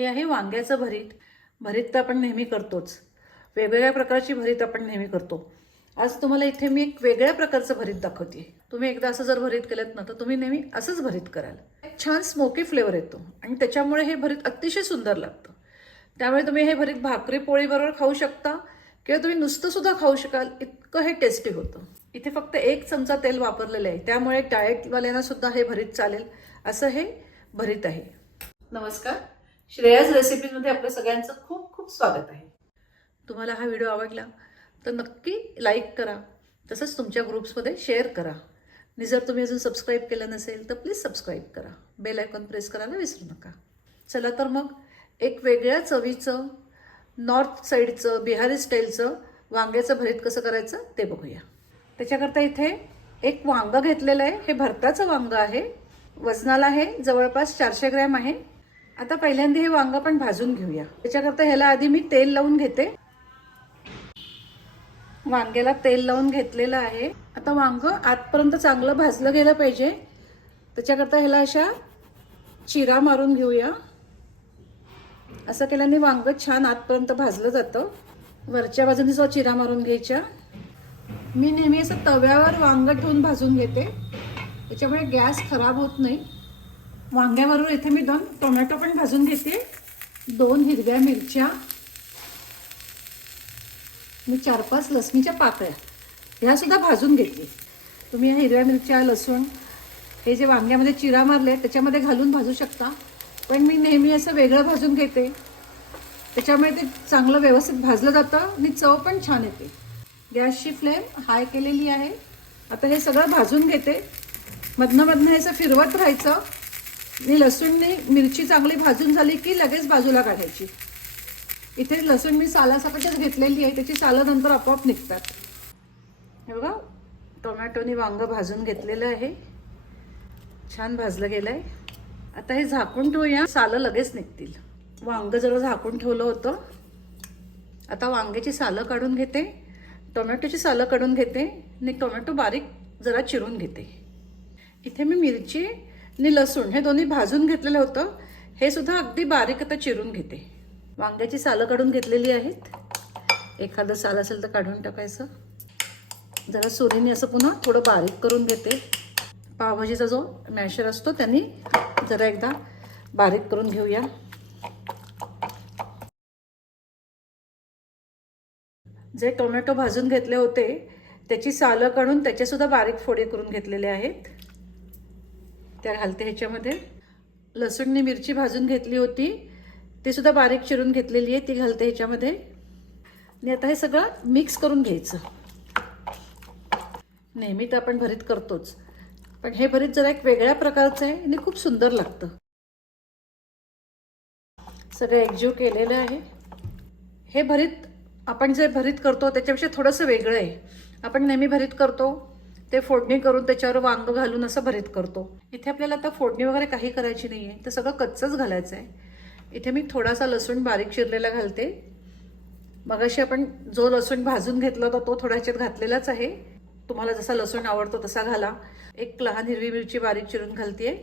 हे आहे वांग्याचं भरीत. भरीत तर आपण नेहमी करतोच. वेगवेगळ्या प्रकारची भरीत आपण नेहमी करतो. आज तुम्हाला इथे मी एक वेगळ्या प्रकारचं भरीत दाखवते तुम्ही एकदा असं जर भरीत केलं ना तर तुम्ही नेहमी असंच भरीत कराल. एक छान स्मोकी फ्लेवर येतो आणि त्याच्यामुळे हे भरीत अतिशय सुंदर लागतं. त्यामुळे तुम्ही हे भरीत भाकरी पोळीबरोबर खाऊ शकता किंवा तुम्ही नुसतं सुद्धा खाऊ शकाल इतकं हे टेस्टी होतं. इथे फक्त एक चमचा तेल वापरलेलं आहे. त्यामुळे डाएटवाल्यांना सुद्धा हे भरीत चालेल. असं हे भरीत आहे. नमस्कार. श्रेयस रेसिपीजमध्ये आपलं सगळ्यांचं खूप खूप स्वागत आहे. तुम्हाला हा व्हिडिओ आवडला तर नक्की लाईक करा. तसंच तुमच्या ग्रुप्समध्ये शेअर करा. आणि जर तुम्ही अजून सबस्क्राईब केलं नसेल तर प्लीज सबस्क्राईब करा. बेल आयकॉन प्रेस करायला विसरू नका. चला तर मग एक वेगळ्या चवीचं नॉर्थ साईडचं बिहारी स्टाईलचं वांग्याचं भरीत कसं करायचं ते बघूया. त्याच्याकरता इथे एक वांगं घेतलेलं आहे. हे भरताचं वांगं आहे. वजनाला हे जवळपास चारशे ग्रॅम आहे. आता पहिल्यांदा हे वांगं पण भाजून घेऊया. त्याच्याकरता ह्याला आधी मी तेल लावून घेते. वांग्याला तेल लावून घेतलेलं आहे. आता वांग आतपर्यंत चांगलं भाजलं गेलं पाहिजे. त्याच्याकरता ह्याला अशा चिरा मारून घेऊया. असं केल्याने वांग छान आतपर्यंत भाजलं जातं. वरच्या बाजूने सुद्धा चिरा मारून घ्यायच्या. मी नेहमी असं तव्यावर वांग ठेवून भाजून घेते. त्याच्यामुळे गॅस खराब होत नाही. वांग्याबरोबर इथे मी दोन टोमॅटो पण भाजून घेते. दोन हिरव्या मिरच्या. मी चार पाच लसणीच्या पाकळ्या. ह्यासुद्धा भाजून घेते. तुम्ही ह्या हिरव्या मिरच्या लसूण हे जे वांग्यामध्ये चिरा मारले त्याच्यामध्ये घालून भाजू शकता. पण मी नेहमी असं वेगळं भाजून घेते. त्याच्यामुळे ते चांगलं व्यवस्थित भाजलं जातं आणि चव पण छान येते. गॅसची फ्लेम हाय केलेली आहे. आता हे सगळं भाजून घेते. मधनं मधनं हे असं फिरवत राहायचं. मी लसूणने मिरची चांगली भाजून झाली की लगेच बाजूला काढायची. इथे लसूण मी सालासकटच घेतलेली आहे त्याची सालं नंतर आपोआप निघतात. हे बघा टोमॅटोनी वांगं भाजून घेतलेलं आहे. छान भाजलं गेलं आहे आता हे झाकून ठेवूया सालं लगेच निघतील. वांगं जरा झाकून ठेवलं होतं. आता वांग्याची सालं काढून घेते. टोमॅटोची सालं काढून घेते आणि टोमॅटो बारीक जरा चिरून घेते. इथे मी मिरची आणि लसूण हे दोन्ही भाजून घेतलेलं होतं. हे सुद्धा अगदी बारीक आता चिरून घेते. वांग्याची सालं काढून घेतलेली आहेत. एखादं साल असेल तर काढून टाकायचं. जरा सुरीने असं पुन्हा थोडं बारीक करून घेते. पावभाजीचा जो मॅशर असतो त्यांनी जरा एकदा बारीक करून घेऊया. जे टोमॅटो भाजून घेतले होते त्याची सालं काढून त्याच्यासुद्धा बारीक फोडे करून घेतलेले आहेत. त्या घालते ह्याच्यामध्ये. लसूणनी मिरची भाजून घेतली होती. ती सुद्धा बारीक चिरून घेतलेली आहे ती घालते ह्याच्यामध्ये. आणि आता हे सगळं मिक्स करून घ्यायचं. नेहमी तर आपण भरीत करतोच. पण हे भरीत जरा एक वेगळ्या प्रकारचं आहे आणि खूप सुंदर लागतं. सगळं एकजीव केलेलं आहे. हे भरीत आपण जे भरीत करतो त्याच्यापेक्षा थोडंसं वेगळं आहे. आपण नेहमी भरीत करतो ते फोडणी करून त्याच्यावर वांग घालून असं भरीत करतो. इथे आपल्याला आता फोडणी वगैरे काही करायची नाही आहे तर सगळं कच्चंच घालायचं आहे इथे मी थोडासा लसूण बारीक चिरलेला घालते. मगाशी आपण जो लसूण भाजून घेतला होता तो थोडा ह्याच्यात घातलेलाच आहे. तुम्हाला जसा लसूण आवडतो तसा घाला. एक लहान हिरवी मिरची बारीक चिरून घालते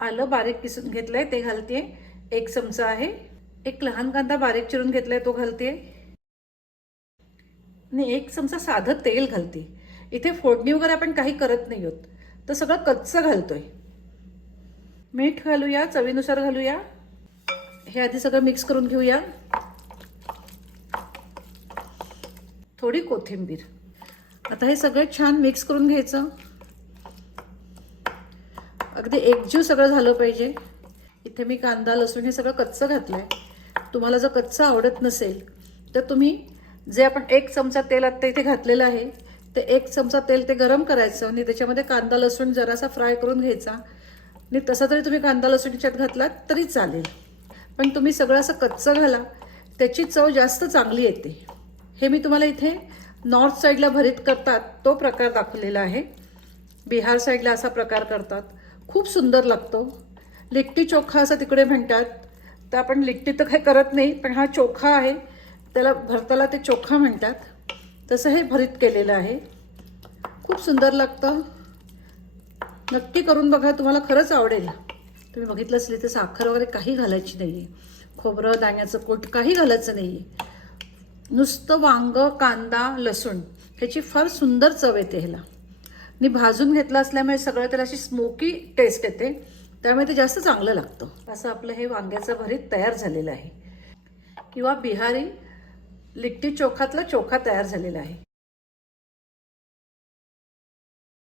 आलं बारीक किसून घेतलंय ते घालते एक चमचा आहे. एक लहान कांदा बारीक चिरून घेतलाय तो घालते आणि एक चमचा साधं तेल घालते इथे फोडणी वगैरे आपण काही करत नाही आहोत. तर सगळं कच्चं घालतोय. मीठ घालूया चवीनुसार घालूया. हे आधी सगळं मिक्स करून घेऊया. थोडी कोथिंबीर. आता हे सगळं छान मिक्स करून घ्यायचं. अगदी एकजीव सगळं झालं पाहिजे. इथे मी कांदा लसूण हे सगळं कच्चं घातलं आहे तुम्हाला जर कच्चं आवडत नसेल तर तुम्ही जे आपण एक चमचा तेल आत्ता इथे घातलेलं आहे ते एक चमचा तेल ते गरम करायचं आणि त्याच्यामध्ये कांदा लसूण जरासा फ्राय करून घ्यायचा. आणि तसा तरी तुम्ही कांदा लसूण याच्यात घातलात तरी चालेल. पण तुम्ही सगळं असं कच्चं घाला त्याची चव जास्त चांगली येते. हे मी तुम्हाला इथे नॉर्थ साईडला भरीत करतात तो प्रकार दाखवलेला आहे. बिहार साईडला असा प्रकार करतात. खूप सुंदर लागतो. लिट्टी चोखा असं तिकडे म्हणतात. तर आपण लिट्टी तर काही करत नाही पण हा चोखा आहे. त्याला भरताला ते चोखा म्हणतात. तसं हे भरीत केलेलं आहे. खूप सुंदर लागतं. नक्की करून बघा तुम्हाला खरंच आवडेल. तुम्ही बघितलं असले तर साखर वगैरे काही घालायची नाही आहे खोबरं दाण्याचं कोट काही घालायचं नाही आहे नुसतं वांग कांदा लसूण ह्याची फार सुंदर चव येते ह्याला. मी भाजून घेतलं असल्यामुळे सगळं त्याला अशी स्मोकी टेस्ट येते. त्यामुळे ते जास्त चांगलं लागतं. असं आपलं हे वांग्याचं भरीत तयार झालेलं आहे. किंवा बिहारी लिट्टी चोखातला चोखा तयार झालेला आहे.